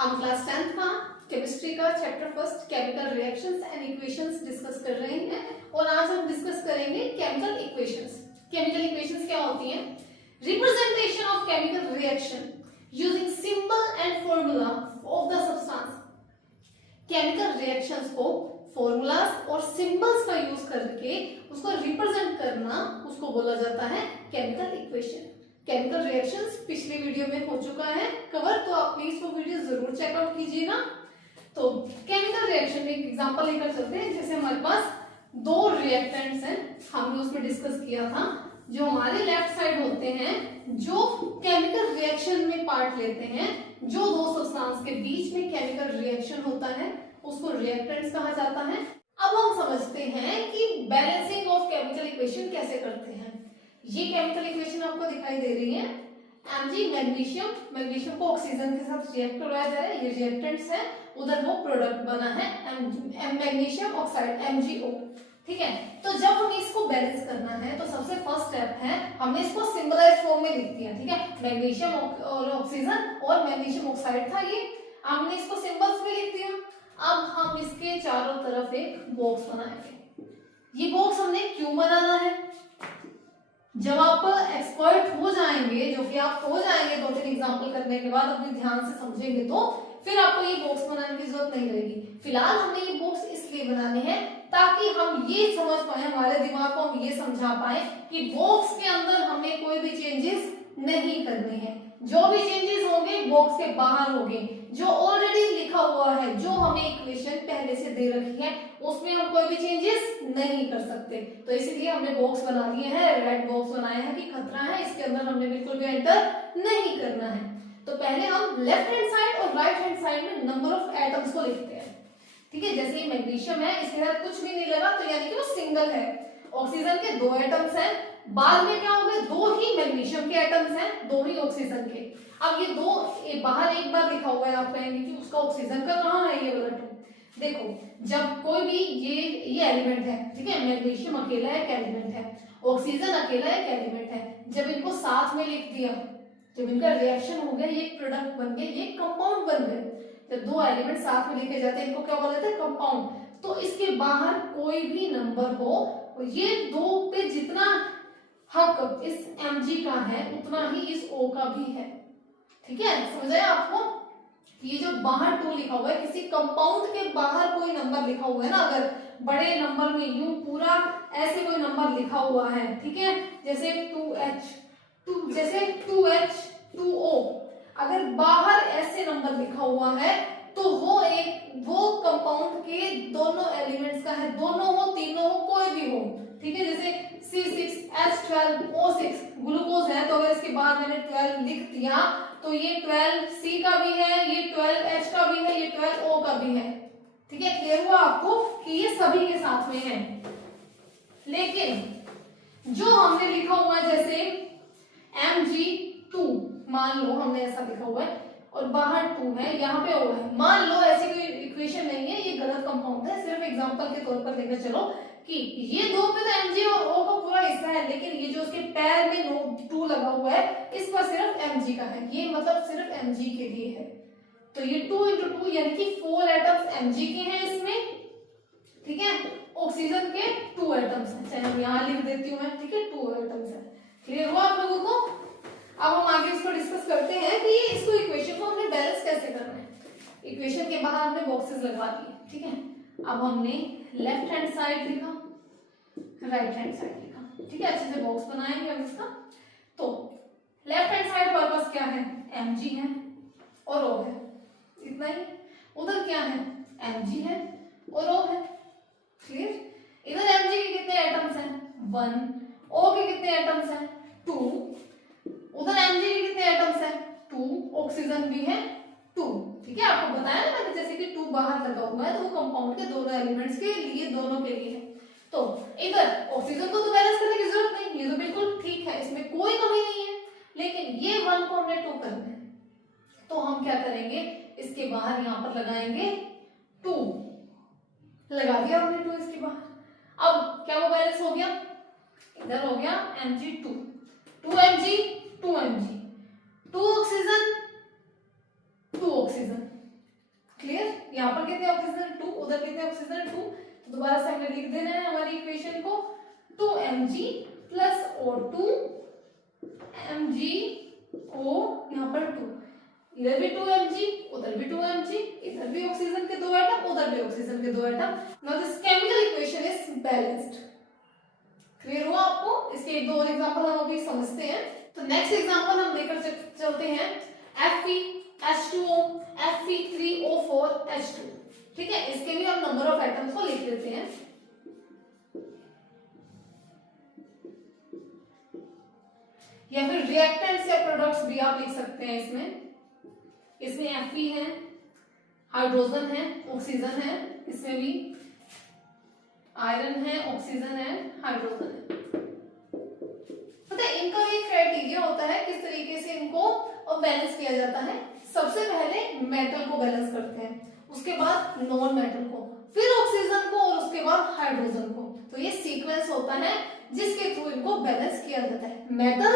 हम class 10th का chemistry का chapter first chemical reactions and equations discuss कर रहे हैं और आज हम डिस्कस करेंगे केमिकल इक्वेशंस। केमिकल इक्वेशंस क्या होती हैं? Representation of chemical reaction using symbol and formula of the substance. Chemical reactions को फॉर्मूलाज और सिंबल्स का यूज करके उसको रिप्रेजेंट करना, उसको बोला जाता है केमिकल इक्वेशन। केमिकल रिएक्शंस पिछले वीडियो में हो चुका है कवर, तो आप प्लीज वो वीडियो जरूर चेकआउट कीजिएगा। तो केमिकल रिएक्शन में एक एग्जांपल लेकर चलते हैं। जैसे हमारे पास दो रिएक्टेंट्स हैं, हमने उसमें डिस्कस किया था। जो हमारे लेफ्ट साइड होते हैं, जो केमिकल रिएक्शन में पार्ट लेते हैं, जो दो सब्सटेंस के बीच में केमिकल रिएक्शन होता है, उसको रिएक्टेंट्स कहा जाता है। अब हम समझते हैं कि बैलेंसिंग ऑफ केमिकल इक्वेशन कैसे करते हैं। ये केमिकल इक्वेशन आपको दिखाई दे रही है। Mg मैग्नीशियम को ऑक्सीजन के साथ रिएक्ट करवाया जा रहा है, ये रिएक्टेंट्स है। उधर वो प्रोडक्ट बना है मैग्नीशियम ऑक्साइड MgO। ठीक है, तो जब हमें इसको बैलेंस करना है तो सबसे फर्स्ट स्टेप है हमने इसको सिंबलाइज्ड फॉर्म में लिख दिया। ठीक है, मैग्नीशियम और ऑक्सीजन और मैग्नीशियम ऑक्साइड था, ये हमने इसको सिंबल्स में लिख दिया। अब हम इसके चारों तरफ एक बॉक्स बनाएंगे। ये बॉक्स हमने क्यों बनाना है? जब आप एक्सपर्ट हो जाएंगे, जो कि आप हो जाएंगे 2-3 एग्जांपल करने के बाद, अपने ध्यान से समझेंगे तो फिर आपको ये बॉक्स बनाने की जरूरत नहीं रहेगी। फिलहाल हमने ये बॉक्स इसलिए बनाने हैं ताकि हम ये समझ पाए, हमारे दिमाग को हम ये समझा पाए कि बॉक्स के अंदर हमें कोई भी चेंजेस नहीं करने हैं। जो भी चेंजेस होंगे बॉक्स के बाहर होंगे। जो ऑलरेडी लिखा हुआ है, जो हमें इक्वेशन पहले से दे रखी है, उसमें हम कोई भी चेंजेस नहीं कर सकते। तो इसीलिए हमने बॉक्स बना दिए हैं, रेड बॉक्स बनाया है कि खतरा है, इसके अंदर हमने बिल्कुल भी एंटर नहीं करना है। तो पहले हम लेफ्ट हैंड साइड और राइट हैंड साइड में नंबर ऑफ एटम्स को लिखते हैं। ठीक है, जैसे ये मैग्नीशियम है, इसके साथ कुछ भी नहीं लगा तो यानी कि वो सिंगल है। ऑक्सीजन के 2 एटम्स हैं, बाद में क्या हो गए, 2 ही मैग्नीशियम के एटम्स हैं, 2 ही ऑक्सीजन के। अब ये 2 बाहर एक बार लिखा हुआ है, आप कहेंगे कि उसका ऑक्सीजन का कहाँ है ये वाला 2। देखो, जब कोई भी ये एलिमेंट है, ठीक है, मैग्नीशियम अकेला एक एलिमेंट है, ऑक्सीजन अकेला एक एलिमेंट है। जब इनको साथ में लिख दिया, जब इनका रिएक्शन हो गया, ये प्रोडक्ट बन गए, ये कंपाउंड बन गए। जब 2 एलिमेंट साथ में लिखे जाते हैं, इनको क्या बोला जाता है, कंपाउंड। तो इसके बाहर कोई भी नंबर हो, ये 2 पे जितना हक इस Mg का है उतना ही इस O का भी है। ठीक है, समझ आया आपको? ये जो बाहर 2 लिखा हुआ है, किसी कंपाउंड के बाहर कोई नंबर लिखा हुआ है ना, अगर बड़े नंबर में यूं पूरा ऐसे कोई नंबर लिखा हुआ है, ठीक है, जैसे 2H, जैसे 2H2O, अगर बाहर ऐसे नंबर लिखा हुआ है तो वो कंपाउंड के दोनों एलिमेंट्स का है, दोनों हो, तीनों हो, कोई भी हो। ठीक है, जैसे C6H12O6 ग्लूकोज है, तो अगर इसके बाद मैंने 12 लिख दिया तो ये 12C का भी है, ये 12H का भी है, ये 12O का भी है। ठीक है, क्लियर हुआ आपको कि ये सभी के साथ में है। लेकिन जो हमने लिखा हुआ है जैसे Mg2, मान लो हमने ऐसा लिखा हुआ है और बाहर 2 है, यहाँ पे O है, मान लो ऐसी कोई इक्वेशन नहीं है, ये गलत कंपाउंड है, सिर्फ एग्जांपल के तौर पर लेकर चलो कि ये 2 पे तो Mg और O का पूरा हिस्सा है, लेकिन ये जो उसके पैर में 2 लगा हुआ है, इस पर सिर्फ Mg का है, ये मतलब सिर्फ Mg के लिए है। तो ये 2 × 2 यानी कि 4 एटम्स Mg के हैं इसमें। ठीक है, ऑक्सीजन के 2 एटम्स हैं, चाहे हम यहाँ लिख देती हूँ मैं, ठीक है, 2 एटम्स है। क्लियर हुआ आप लोगों को? अब हम आगे इसको डिस्कस करते हैं कि इसको इक्वेशन को हमने बैलेंस कैसे करना है। इक्वेशन के बाहर हमने बॉक्सेस लगवा दिए। ठीक है, अब हमने लेफ्ट हैंड साइड लिखा, राइट हैंड साइड लिखा। ठीक है, अच्छे से बॉक्स बनाएंगे हम इसका। तो लेफ्ट हैंड साइड हमारे पास क्या है, Mg है और O है, इतना ही। उधर क्या है, Mg है और O है। क्लियर? इधर Mg के कितने एटम्स हैं, 1, O के कितने एटम्स हैं, 2, उधर Mg के कितने एटम्स हैं, 2, ऑक्सीजन भी है 2। ठीक है, आपको बताया ना मैंने, जैसे कि 2 बाहर लगा हुआ है तो वो कंपाउंड के दोनों एलिमेंट्स के लिए, दोनों के लिए है। तो इधर ऑक्सीजन को तो बैलेंस करने की जरूरत नहीं, ये तो बिल्कुल ठीक है, इसमें कोई कमी नहीं है। लेकिन ये 1 को हमने 2 करना है, तो हम क्या करेंगे, इसके बाहर यहाँ पर लगाएंगे 2, लगा दिया हमने 2 इसके बाहर। अब क्या वो बैलेंस हो गया, इधर हो गया Mg2, 2Mg 2Mg, 2 oxygen 2 oxygen. थे ऑक्सीजन 2, तो दोबारा से हमें लिख देना है हमारी इक्वेशन को 2mg प्लस O2 mgO यहाँ पर 2, इधर भी 2mg उधर भी 2mg, इधर भी ऑक्सीजन के 2 एटम उधर भी ऑक्सीजन के 2 atom. Now this chemical equation is balanced. Clear हुआ आपको? इसके एक दो और एग्जांपल हम अभी समझते हैं। तो नेक्स्ट एग्जांपल हम लेकर चलते हैं Fe2H2O Fe3O4H2। ठीक है, इसके भी हम नंबर ऑफ एटम्स को लिख लेते हैं। या फिर रिएक्टेंट्स या प्रोडक्ट्स भी आप लिख सकते हैं इसमें Fe है, हाइड्रोजन है, ऑक्सीजन है, इसमें भी आयरन है, ऑक्सीजन है, हाइड्रोजन है। पता है इनका एक क्राइटेरिया होता है किस तरीके से इनको बैलेंस किया जाता है। सबसे पहले मेटल को बैलेंस करते हैं, उसके बाद नॉन मेटल को, फिर ऑक्सीजन को और उसके बाद हाइड्रोजन को। तो ये सीक्वेंस होता है जिसके थ्रू इनको बैलेंस किया जाता है, metal,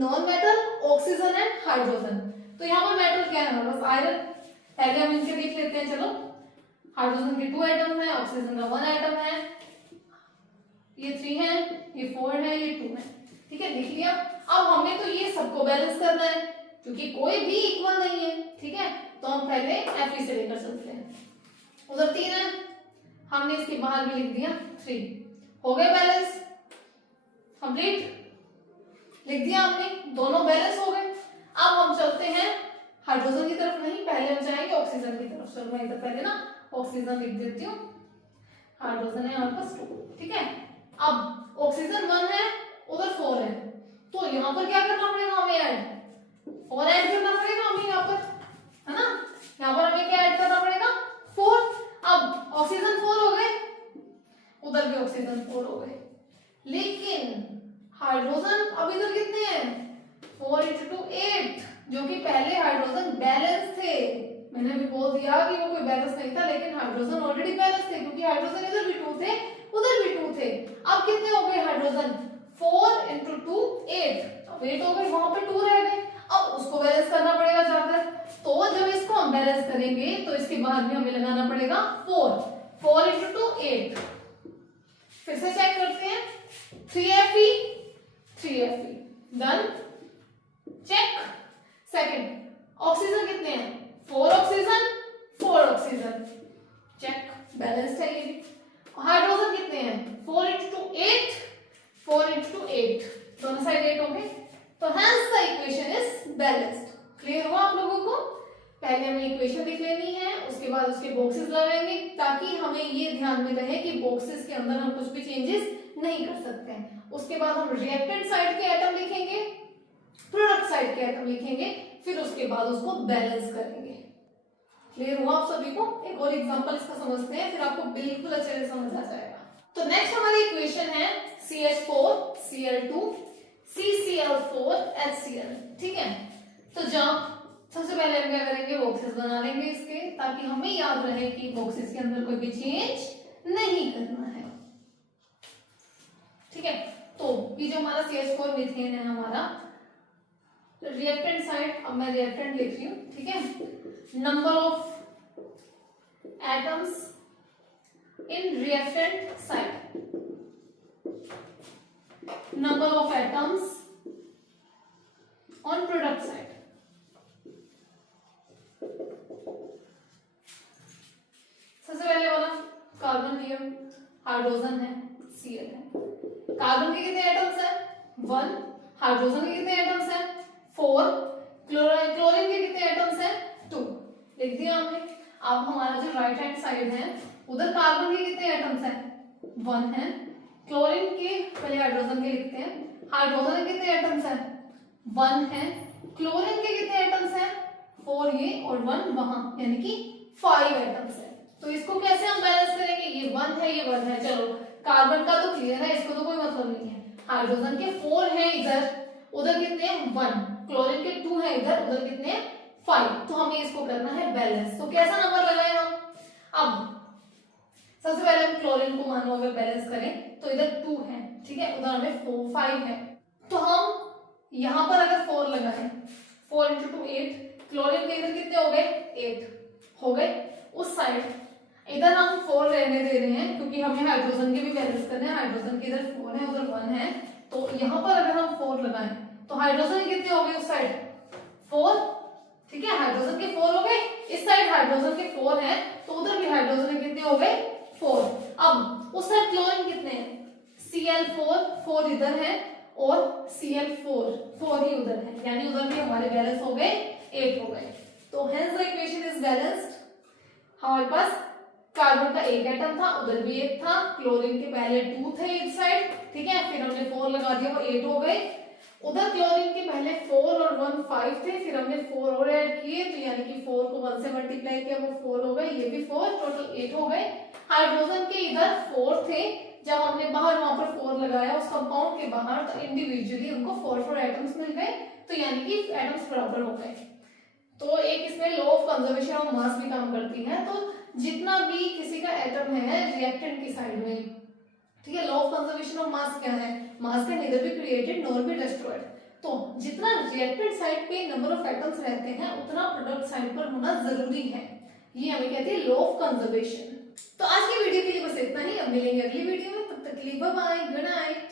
non metal, oxygen and hydrogen. तो यहाँ पर मेटल क्या है, बस आयरन। पहले हम इनके देख लेते हैं। चलो, हाइड्रोजन के 2 एटम है, ऑक्सीजन का 1 एटम है, ये 3 है, ये 4 है, ये 2 है। ठीक है, देख लिया। अब हमें तो ये सबको बैलेंस करना है क्योंकि कोई भी इक्वल नहीं है। ठीक है, तो हम पहले Fe से लेकर चलते हैं। उधर 3 है, हमने इसके बाहर भी लिख दिया 3। हो गए बैलेंस, कंप्लीट, लिख दिया हमने, दोनों बैलेंस हो गए। अब हम चलते हैं हाइड्रोजन की तरफ, नहीं पहले हम जाएंगे ऑक्सीजन की तरफ। चलो मैं इधर पहले ना ऑक्सीजन लिख देती हूँ, हाइड्रोजन है हमारे पास 2। ठीक है, अब ऑक्सीजन 1 है, उधर 4 है, तो यहाँ पर क्या करना पड़ेगा हमें, ऐड 4 ऐड करना पड़ेगा हमें यहाँ पर, है ना। यहाँ पर हमें क्या ऐड करना पड़ेगा, 4। अब ऑक्सीजन 4 हो गए, उधर भी ऑक्सीजन 4 हो गए, लेकिन हाइड्रोजन अब इधर कितने हैं, 4 × 2 8, जो कि पहले हाइड्रोजन बैलेंस थे। मैंने भी बोल दिया कि वो कोई बैलेंस नहीं था, लेकिन हाइड्रोजन ऑलरेडी बैलेंस थे क्योंकि हाइड्रोजन इधर भी 2 थे, उधर भी 2 थे। अब कितने हो गए हाइड्रोजन, 4 × 2 8, अब 8 हो गए, वहां पे 2 रह गए। अब उसको बैलेंस करना पड़ेगा जाकर, तो जब इसको हम बैलेंस करेंगे तो इसके बाद भी हमें लगाना पड़ेगा 4 × 2 8। फिर से चेक करते हैं, 3Fe done, check. Second, oxygen कितने हैं, 4 ऑक्सीजन 4 ऑक्सीजन, चेक, बैलेंस्ड है ये भी। हाइड्रोजन कितने हैं, 4 × 2 8 4 × 2 8, दोनों साइड 8 हो गए, तो hence the equation is balanced. Clear हुआ आप लोगों को? पहले हमें इक्वेशन लिख लेनी है, उसके बाद उसके बॉक्सेस लगाएंगे ताकि हमें ये ध्यान में रहे कि बॉक्सेस के अंदर हम कुछ भी चेंजेस नहीं कर सकते हैं। उसके बाद हम रिएक्टेंट साइड के एटम लिखेंगे, प्रोडक्ट साइड के एटम लिखेंगे, फिर उसके बाद उसको बैलेंस करेंगे। क्लियर हुआ आप सभी को? एक और एग्जांपल इसका समझते हैं, फिर आपको बिल्कुल अच्छे से समझ आ जाएगा। तो नेक्स्ट हमारी इक्वेशन है CH4Cl2 CCl4HCl। ठीक है, तो जब सबसे पहले हम क्या करेंगे, बॉक्सेस बना लेंगे इसके, ताकि हमें याद रहे कि बॉक्सेस के अंदर कोई भी चेंज नहीं करना है। ठीक है, तो ये जो हमारा CH4 मीथेन है हमारा रिएक्टेंट साइड, अब मैं रिएक्टेंट लिख रही हूँ। ठीक है, number of atoms in reactant side, number of atoms on product side। सबसे पहले वाला कार्बन लिया, हाइड्रोजन है, Cl है। कार्बन के कितने एटम्स हैं, 1, हाइड्रोजन के कितने एटम्स हैं, 4, क्लोरीन के कितने एटम्स हैं, 2, लिख दिया हमने। अब हमारा जो राइट हैंड साइड है, उधर कार्बन के कितने एटम्स हैं, 1 है, क्लोरीन के, पहले हाइड्रोजन के लिखते हैं, हाइड्रोजन के कितने एटम्स हैं, 1 है, क्लोरीन के कितने एटम्स हैं, 4 ये और 1 वहां, यानी कि 5 एटम्स है। तो इसको कैसे हम बैलेंस करेंगे, ये 1 है, ये 1 है, चलो कार्बन का तो क्लियर है, इसको तो कोई मतलब नहीं है। हाइड्रोजन के 4 है इधर, उधर कितने हैं, 1, क्लोरीन के 2 है इधर, उधर कितने हैं, 5, तो हमें इसको करना है बैलेंस। तो कैसा नंबर लगाए हम, अब सबसे पहले हम क्लोरीन को मान लो अगर बैलेंस करें तो इधर 2 है, ठीक है, उधर हमें 5 है, तो हम यहां पर अगर 4 लगाएं, 4 × 2 8, क्लोरीन के इधर कितने हो गए, 8 हो गए उस साइड। इधर हम 4 रहने दे रहे हैं क्योंकि हमें हाइड्रोजन के भी बैलेंस करने हैं। हाइड्रोजन के इधर 4 है, उधर 1 है, तो यहाँ पर अगर हम 4 लगाएं तो हाइड्रोजन कितने हो गए उस साइड 4, ठीक है, हाइड्रोजन के 4 हो गए। इस साइड हाइड्रोजन के 4 हैं तो उधर भी हाइड्रोजन के कितने हो गए 4। अब उस साइड क्लोरीन कितने हैं Cl4, 4 इधर है और Cl4, 4 ही उधर है, यानी उधर भी हमारे बैलेंस हो गए 8 हो गए। तो hence the equation is balanced. हमारे पास कार्बन का एक एटम था, उधर भी एक था, क्लोरीन के पहले 2 थे इस साइड, ठीक है, फिर हमने 4 लगा दिया वो 8 हो गए। उधर क्लोरीन के पहले 4 और 1 5 थे, फिर हमने 4 और ऐड किए, तो यानी कि 4 को 1 से मल्टीप्लाई किया वो 4 हो गए, ये भी 4, टोटल 8 हो गए। हाइड्रोजन के इधर 4 थे, जब हमने बाहर वहां पर 4 लगाया उस कंपाउंड के बाहर, तो इंडिविजुअली उनको 4 एटम्स मिल गए, तो यानी कि एटम्स बराबर हो गए। तो एक इसमें law of conservation of mass भी काम करती है। तो जितना भी किसी का एटम है रिएक्टेंट की साइड में, ठीक है, law of conservation of mass क्या है, मास can neither be created nor be destroyed. तो जितना रिएक्टेंट साइड पे नंबर ऑफ एटम्स रहते हैं उतना प्रोडक्ट साइड पर होना जरूरी है, ये हमें कहते हैं लॉ ऑफ कंजर्वेशन। तो आज की वीडियो के लिए बस इतना ही, अब मिलेंगे अगली वीडियो में, तब तक के लिए बाय बाय, गुड नाइट।